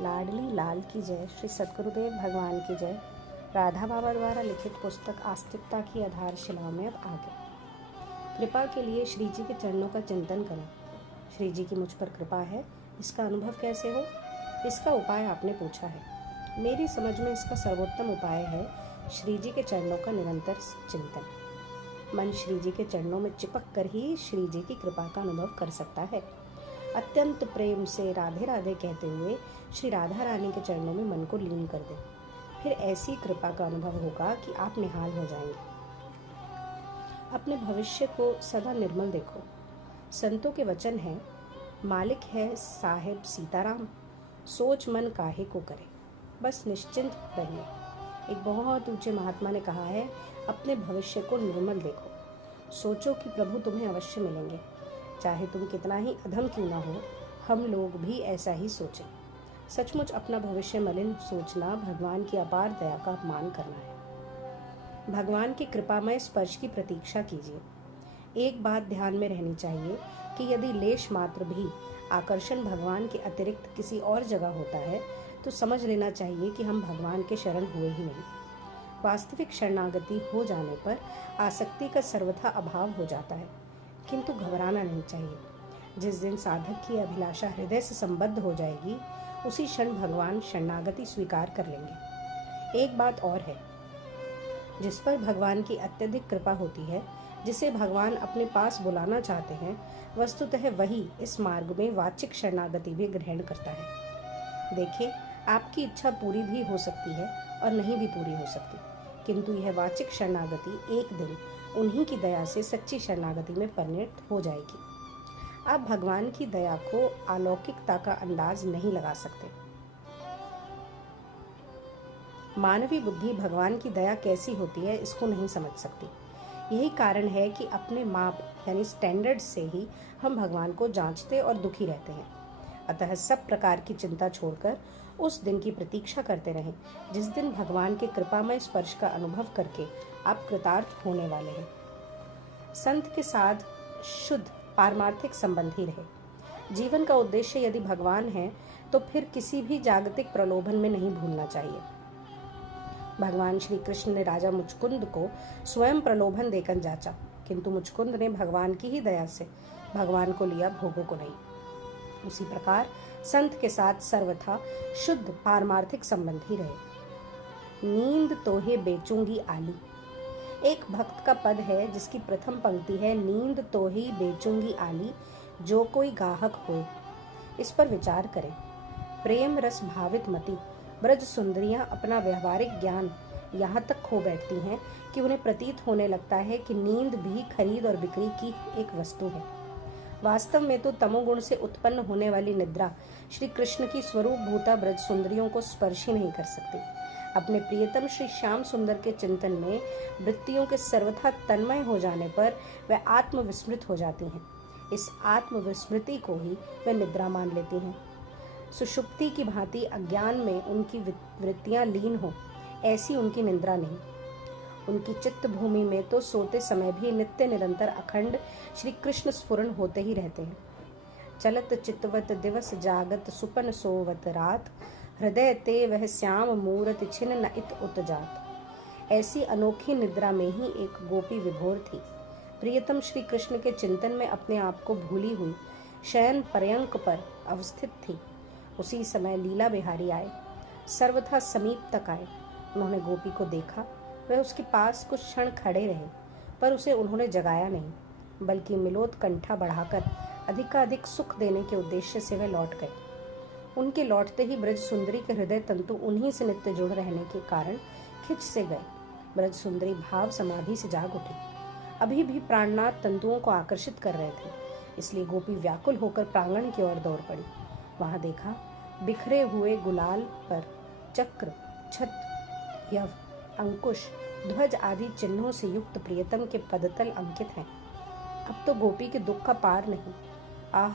लाडली लाल की जय। श्री सद्गुरुदेव भगवान की जय। राधा बाबा द्वारा लिखित पुस्तक आस्तिकता की आधारशिलाओं में अब आगे। कृपा के लिए श्री जी के चरणों का चिंतन करें। श्री जी की मुझ पर कृपा है, इसका अनुभव कैसे हो? इसका उपाय आपने पूछा है। मेरी समझ में इसका सर्वोत्तम उपाय है श्री जी के चरणों का निरंतर चिंतन। मन श्री जी के चरणों में चिपक कर ही श्री जी की कृपा का अनुभव कर सकता है। अत्यंत प्रेम से राधे राधे कहते हुए श्री राधा रानी के चरणों में मन को लीन कर दें। फिर ऐसी कृपा का अनुभव होगा कि आप निहाल हो जाएंगे। अपने भविष्य को सदा निर्मल देखो। संतों के वचन है, मालिक है साहेब सीताराम, सोच मन काहे को करे। बस निश्चिंत रहिए। एक बहुत ऊंचे महात्मा ने कहा है, अपने भविष्य को निर्मल देखो। सोचो कि प्रभु तुम्हें अवश्य मिलेंगे, चाहे तुम कितना ही अधम क्यों ना हो। हम लोग भी ऐसा ही सोचें। सचमुच अपना भविष्य मलिन सोचना भगवान की अपार दया का अपमान करना है। भगवान की कृपामय स्पर्श की प्रतीक्षा कीजिए। एक बात ध्यान में रहनी चाहिए कि यदि लेश मात्र भी आकर्षण भगवान के अतिरिक्त किसी और जगह होता है तो समझ लेना चाहिए कि हम भगवान के शरण हुए ही नहीं। वास्तविक शरणागति हो जाने पर आसक्ति का सर्वथा अभाव हो जाता है, किंतु घबराना नहीं चाहिए। जिस दिन साधक की अभिलाषा हृदय से संबद्ध हो जाएगी, उसी क्षण भगवान शरणागति स्वीकार कर लेंगे। एक बात और है, जिस पर भगवान की अत्यधिक कृपा होती है, जिसे भगवान अपने पास बुलाना चाहते हैं, वस्तुतः वही इस मार्ग में वाचिक शरणागति भी ग्रहण करता है। देखिए, आपकी इच्छा पूरी भी हो सकती है और नहीं भी पूरी हो सकती, किंतु यह वाचिक शरणागति एक दिन उन्हीं की दया से सच्ची शरणागति में परिणत हो जाएगी। आप भगवान की दया को अलौकिकता का अंदाज नहीं लगा सकते। मानवीय बुद्धि भगवान की दया कैसी होती है इसको नहीं समझ सकती। यही कारण है कि अपने माप यानी स्टैंडर्ड से ही हम भगवान को जांचते और दुखी रहते हैं। अतः सब प्रकार की चिंता छोड़कर उस दिन की प्रतीक्षा करते रहें जिस दिन भगवान के कृपामय स्पर्श का अनुभव करके आप कृतार्थ होने वाले हैं। संत के साथ शुद्ध पारमार्थिक संबंध ही रहे। जीवन का उद्देश्य यदि भगवान है तो फिर किसी भी जागतिक प्रलोभन में नहीं भूलना चाहिए। भगवान श्री कृष्ण ने राजा मुचकुंद को स्वयं प्रलोभन देकर जांचा, किंतु मुचकुंद ने भगवान की ही दया से भगवान को लिया, भोगों को नहीं। उसी प्रकार संत के साथ सर्वथा शुद्ध पारमार्थिक संबंध ही रहे। नींद तोहे बेचूंगी आली। एक भक्त का पद है जिसकी प्रथम पंक्ति है, नींद तो ही बेचूंगी आली, जो कोई गाहक होए। इस पर विचार करें। प्रेम रस भावित मति ब्रज सुंदरियां अपना व्यवहारिक ज्ञान यहाँ तक खो बैठती हैं कि उन्हें प्रतीत होने लगता है कि नींद भी खरीद और बिक्री की एक वस्तु है। वास्तव में तो तमोगुण से उत्पन्न होने वाली निद्रा श्री कृष्ण की स्वरूप भूता ब्रज सुंदरियों को स्पर्श ही नहीं कर सकती। अपने प्रियतम श्री श्याम सुंदर के चिंतन में वृत्तियों के सर्वथा तन्मय हो जाने पर वह आत्मविस्मृत हो जाती हैं। इस आत्मविस्मृति को ही वह निद्रा मान लेती हैं। सुषुप्ति की भांति अज्ञान में उनकी वृत्तियां लीन हो, ऐसी उनकी निद्रा नहीं। उनकी चित्त भूमि में तो सोते समय भी नित्य निरंतर अखंड श्री कृष्ण स्फुरन होते ही रहते हैं। चलत चित्तवत दिवस जागत सुपन सोवत रात, हृदय ते वह श्याम मूरत छिन न इत उत जात। ऐसी अनोखी निद्रा में ही एक गोपी विभोर थी। प्रियतम श्री कृष्ण के चिंतन में अपने आप को भूली हुई शयन पर्यंक पर अवस्थित थी। उसी समय लीला बिहारी आए, सर्वथा समीप तक आए। उन्होंने गोपी को देखा। वह उसके पास कुछ क्षण खड़े रहे, पर उसे उन्होंने जगाया नहीं, बल्कि मिलोत्कंठा बढ़ाकर अधिकाधिक सुख देने के उद्देश्य से वह लौट गए। उनके लौटते ही ब्रज सुंदरी के हृदय तंतु उन्हीं से नित्य जुड़ रहने के कारण खिंच से गए। ब्रज सुंदरी भाव समाधि से जाग उठी। अभी भी प्राणनाथ तंतुओं को आकर्षित कर रहे थे, इसलिए गोपी व्याकुल होकर प्रांगण की ओर दौड़ पड़ी। वहां देखा, बिखरे हुए गुलाल पर चक्र, छत्र, यव, अंकुश, ध्वज आदि चिन्हों से युक्त प्रियतम के पदतल अंकित हैं। अब तो गोपी के दुख का पार नहीं। आह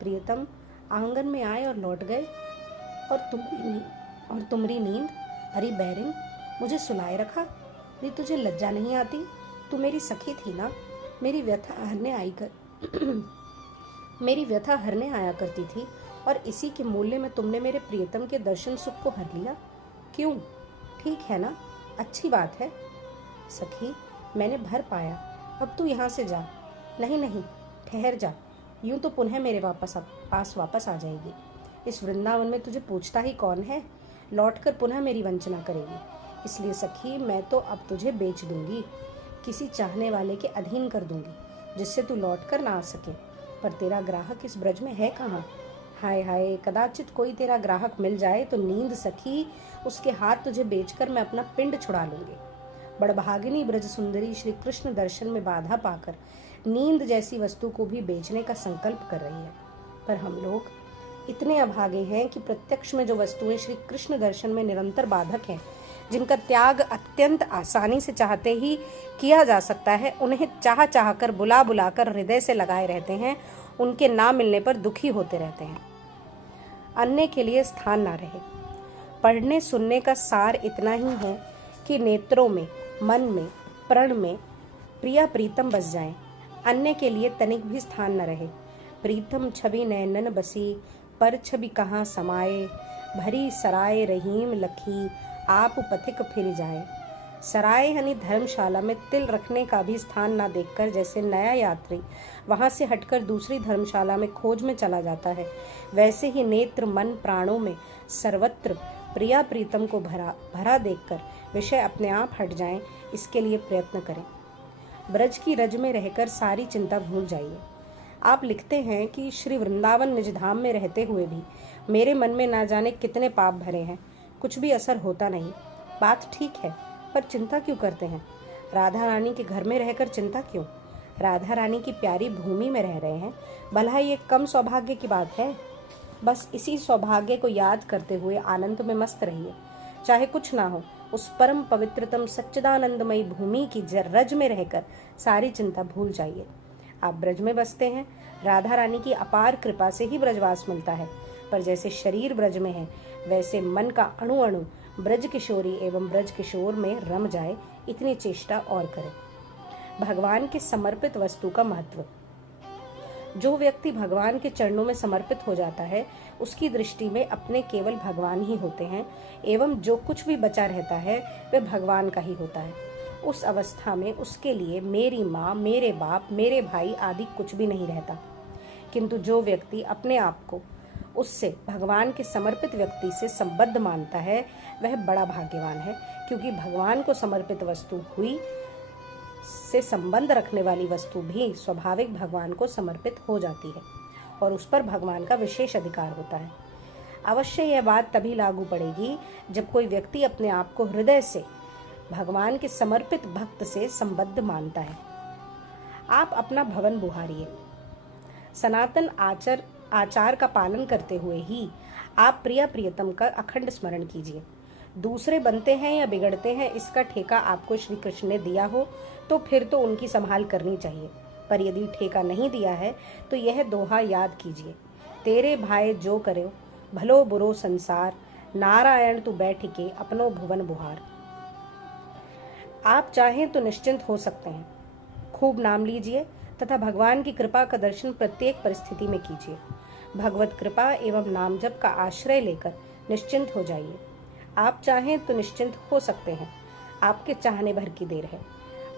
प्रियतम, आंगन में आए और लौट गए, और तुम्हारी नींद। अरे बैरिंग, मुझे सुलाए रखा। अरे तुझे लज्जा नहीं आती? तू मेरी सखी थी ना। मेरी व्यथा हरने आया करती थी और इसी के मूल्य में तुमने मेरे प्रियतम के दर्शन सुख को हर लिया। क्यों? ठीक है ना? अच्छी बात है। सखी, मैंने भर पाया, अब तू यहाँ से जा। नहीं नहीं, ठहर जा, यूं तो पुनः मेरे पास वापस आ जाएगी। इस वृंदावन में तुझे पूछता ही कौन है? लौटकर पुनः मेरी वंचना करेगी। इसलिए सखी, मैं तो अब तुझे बेच दूंगी, किसी चाहने वाले के अधीन कर दूंगी, जिससे तू लौट कर ना आ सके। पर तेरा ग्राहक इस ब्रज में है कहाँ? हाय हाय, कदाचित कोई तेरा ग्राहक मिल जाए तो नींद सखी, उसके हाथ तुझे बेचकर मैं अपना पिंड छुड़ा लूंगी। बड़भागिनी ब्रज सुंदरी श्री कृष्ण दर्शन में बाधा पाकर नींद जैसी वस्तु को भी बेचने का संकल्प कर रही है। पर हम लोग इतने अभागे हैं कि प्रत्यक्ष में जो वस्तुएं श्री कृष्ण दर्शन में निरंतर बाधक हैं, जिनका त्याग अत्यंत आसानी से चाहते ही किया जा सकता है, उन्हें चाह चाह कर बुला बुला कर हृदय से लगाए रहते हैं, उनके ना मिलने पर दुखी होते रहते हैं। अन्य के लिए स्थान ना रहे। पढ़ने सुनने का सार इतना ही है कि नेत्रों में, मन में, प्रण में प्रिया प्रीतम बस जाएं, अन्य के लिए तनिक भी स्थान न रहे। प्रीतम छवि नैनन बसी, पर छवि कहाँ समाए, भरी सराय रहीम लखी, आप पथिक फिर जाए। सराय यानी धर्मशाला में तिल रखने का भी स्थान ना देखकर जैसे नया यात्री वहां से हटकर दूसरी धर्मशाला में खोज में चला जाता है, वैसे ही नेत्र मन प्राणों में सर्वत्र प्रिया प्रीतम को भरा देखकर विषय अपने आप हट जाएं, इसके लिए प्रयत्न करें। ब्रज की रज में रहकर सारी चिंता भूल जाइए। आप लिखते हैं कि श्री वृंदावन निजधाम में रहते हुए भी मेरे मन में ना जाने कितने पाप भरे हैं, कुछ भी असर होता नहीं। बात ठीक है, पर चिंता क्यों करते हैं? राधा रानी के घर में रहकर चिंता क्यों? राधा रानी की प्यारी भूमि में रह रहे हैं, भला ये कम सौभाग्य की बात है? बस इसी सौभाग्य को याद करते हुए आनंद में मस्त रहिए। चाहे कुछ ना हो, उस परम पवित्रतम सच्चिदानंदमयी भूमि की रज में रहकर सारी चिंता भूल जाइए। आप ब्रज में बसते हैं, राधा रानी की अपार कृपा से ही ब्रजवास मिलता है, पर जैसे शरीर ब्रज में है, वैसे मन का अणु अणु ब्रज किशोरी एवं ब्रज किशोर में रम जाए, इतनी चेष्टा और करें। भगवान के समर्पित वस्तु का महत्व। जो व्यक्ति भगवान के चरणों में समर्पित हो जाता है, उसकी दृष्टि में अपने केवल भगवान ही होते हैं, एवं जो कुछ भी बचा रहता है वह भगवान का ही होता है। उस अवस्था में उसके लिए मेरी माँ, मेरे बाप, मेरे भाई आदि कुछ भी नहीं रहता। किंतु जो व्यक्ति अपने आप को उससे भगवान के समर्पित व्यक्ति से संबद्ध मानता है, वह बड़ा भाग्यवान है, क्योंकि भगवान को समर्पित वस्तु हुई से संबंध रखने वाली वस्तु भी स्वाभाविक भगवान को समर्पित हो जाती है और उस पर भगवान का विशेष अधिकार होता है। अवश्य यह बात तभी लागू पड़ेगी जब कोई व्यक्ति अपने आप को हृदय से भगवान के समर्पित भक्त से संबद्ध मानता है। आप अपना भवन बुहारिए। सनातन आचार का पालन करते हुए ही आप प्रिया प्रियतम का अखंड स्मरण कीजिए। दूसरे बनते हैं या बिगड़ते हैं, इसका ठेका आपको श्री कृष्ण ने दिया हो तो फिर तो उनकी संभाल करनी चाहिए, पर यदि ठेका नहीं दिया है तो यह दोहा याद कीजिए, तेरे भाई जो करो भलो बुरो संसार, नारायण तू बैठ के अपनो भुवन बुहार। आप चाहें तो निश्चिंत हो सकते हैं। खूब नाम लीजिए तथा भगवान की कृपा का दर्शन प्रत्येक परिस्थिति में कीजिए। भगवत कृपा एवं नाम जप का आश्रय लेकर निश्चिंत हो जाइए। आप चाहें तो निश्चिंत हो सकते हैं। आपके चाहने भर की देर है।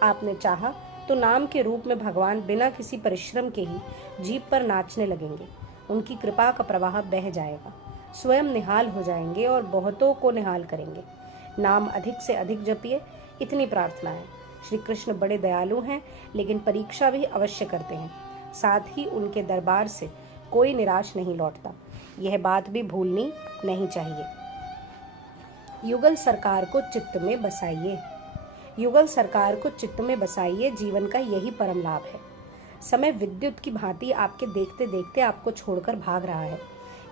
आपने चाहा तो नाम के रूप में भगवान बिना किसी परिश्रम के ही जीभ पर नाचने लगेंगे। उनकी कृपा का प्रवाह बह जाएगा, स्वयं निहाल हो जाएंगे और बहुतों को निहाल करेंगे। नाम अधिक से अधिक जपिए, इतनी प्रार्थना है। श्री कृष्ण बड़े दयालु हैं, लेकिन परीक्षा भी अवश्य करते हैं। साथ ही उनके दरबार से कोई निराश नहीं लौटता, यह बात भी भूलनी नहीं चाहिए। युगल सरकार को चित्त में बसाइए। युगल सरकार को चित्त में बसाइए, जीवन का यही परम लाभ है। समय विद्युत की भांति आपके देखते देखते आपको छोड़कर भाग रहा है।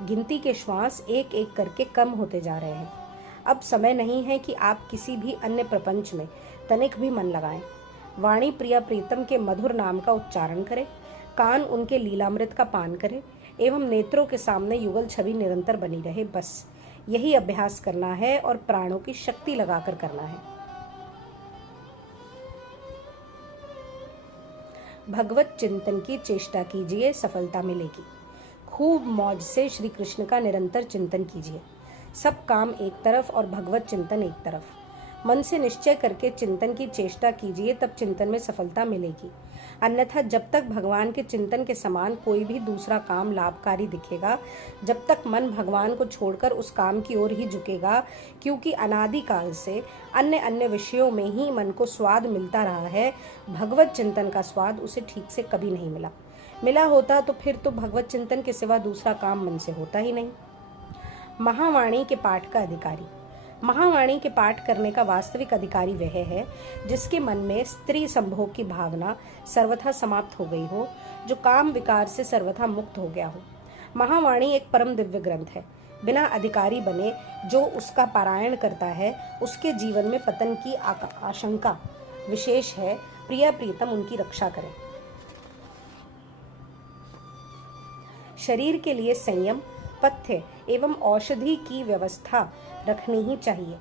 गिनती के श्वास एक एक करके कम होते जा रहे हैं। अब समय नहीं है कि आप किसी भी अन्य प्रपंच में तनिक भी मन लगाएं। वाणी प्रिया प्रीतम के मधुर नाम का उच्चारण करें, कान उनके लीलामृत का पान करें एवं नेत्रों के सामने युगल छवि निरंतर बनी रहे। बस यही अभ्यास करना है और प्राणों की शक्ति लगाकर करना है। भगवत चिंतन की चेष्टा कीजिए, सफलता मिलेगी। खूब मौज से श्री कृष्ण का निरंतर चिंतन कीजिए। सब काम एक तरफ और भगवत चिंतन एक तरफ। मन से निश्चय करके चिंतन की चेष्टा कीजिए, तब चिंतन में सफलता मिलेगी। अन्यथा जब तक भगवान के चिंतन के समान कोई भी दूसरा काम लाभकारी दिखेगा, जब तक मन भगवान को छोड़कर उस काम की ओर ही झुकेगा, क्योंकि अनादिकाल से अन्य अन्य विषयों में ही मन को स्वाद मिलता रहा है, भगवत चिंतन का स्वाद उसे ठीक से कभी नहीं मिला होता तो फिर तो भगवत चिंतन के सिवा दूसरा काम मन से होता ही नहीं। महावाणी के पाठ का अधिकारी। महावाणी के पाठ करने का वास्तविक अधिकारी वह है जिसके मन में स्त्री संभोग की भावना सर्वथा समाप्त हो गई हो, जो काम विकार से सर्वथा मुक्त हो गया हो। महावाणी एक परम दिव्य ग्रंथ है। बिना अधिकारी बने जो उसका पारायण करता है, उसके जीवन में पतन की आशंका विशेष है। प्रिय प्रीतम उनकी रक्षा करें। शरीर के लिए संयम, पथ्य एवं औषधि की व्यवस्था रखनी ही चाहिए।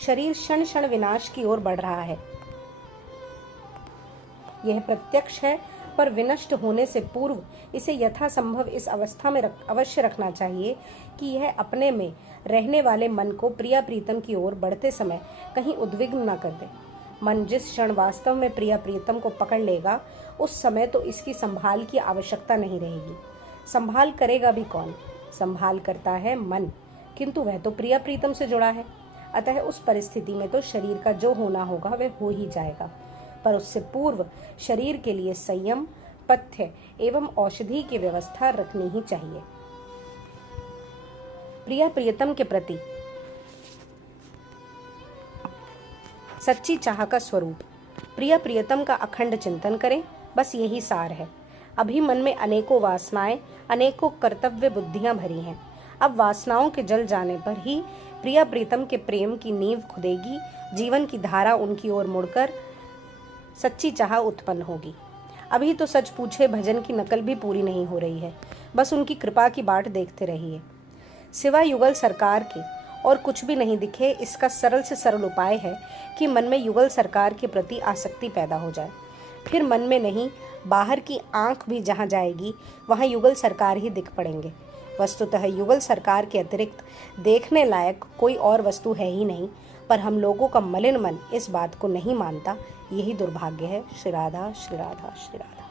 शरीर क्षण क्षण विनाश की ओर बढ़ रहा है, यह प्रत्यक्ष है, पर विनष्ट होने से पूर्व इसे यथासंभव इस अवस्था में अवश्य रखना चाहिए कि यह अपने में रहने वाले मन को प्रिय प्रीतम की ओर बढ़ते समय कहीं उद्विग्न न कर दे। मन जिस क्षण वास्तव में प्रिय प्रीतम को पकड़ लेगा, उस समय तो इसकी संभाल की आवश्यकता नहीं रहेगी। संभाल करेगा भी कौन? संभाल करता है मन, किंतु वह तो प्रिय प्रीतम से जुड़ा है। अतः उस परिस्थिति में तो शरीर का जो होना होगा वह हो ही जाएगा, पर उससे पूर्व शरीर के लिए संयम, पथ्य एवं औषधि की व्यवस्था रखनी ही चाहिए। प्रिय प्रियतम के प्रति सच्ची चाह का स्वरूप। प्रिय प्रियतम का अखंड चिंतन करें, बस यही सार है। अभी मन में अनेकों वासनाएं, अनेकों कर्तव्य बुद्धियां भरी हैं। अब वासनाओं के जल जाने पर ही प्रिय प्रीतम के प्रेम की नींव खुदेगी, जीवन की धारा उनकी ओर मुड़कर सच्ची चाह उत्पन्न होगी। अभी तो सच पूछे भजन की नकल भी पूरी नहीं हो रही है, बस उनकी कृपा की बाट देखते रहिए। सिवाय युगल सरकार के और कुछ भी नहीं दिखे, इसका सरल से सरल उपाय है कि मन में युगल सरकार के प्रति आसक्ति पैदा हो जाए। फिर मन में नहीं, बाहर की आंख भी जहाँ जाएगी वहाँ युगल सरकार ही दिख पड़ेंगे। वस्तुतः युगल सरकार के अतिरिक्त देखने लायक कोई और वस्तु है ही नहीं, पर हम लोगों का मलिन मन इस बात को नहीं मानता। यही दुर्भाग्य है। श्री राधा श्री राधा श्री राधा।